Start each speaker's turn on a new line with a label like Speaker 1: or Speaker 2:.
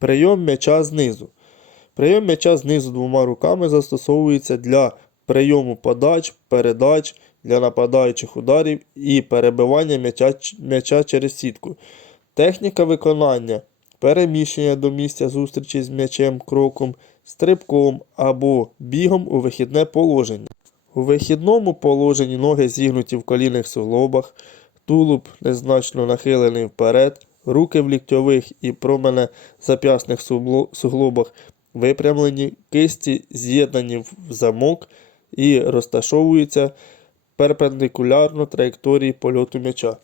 Speaker 1: Прийом м'яча знизу. Прийом м'яча знизу двома руками застосовується для прийому подач, передач, для нападаючих ударів і перебивання м'яча, м'яча через сітку. Техніка виконання переміщення до місця зустрічі з м'ячем кроком, стрибком або бігом у вихідне положення. У вихідному положенні ноги зігнуті в колінних суглобах, тулуб незначно нахилений вперед, руки в ліктьових і промене зап'ясних суглобах випрямлені, кисті з'єднані в замок і розташовуються перпендикулярно траєкторії польоту м'яча.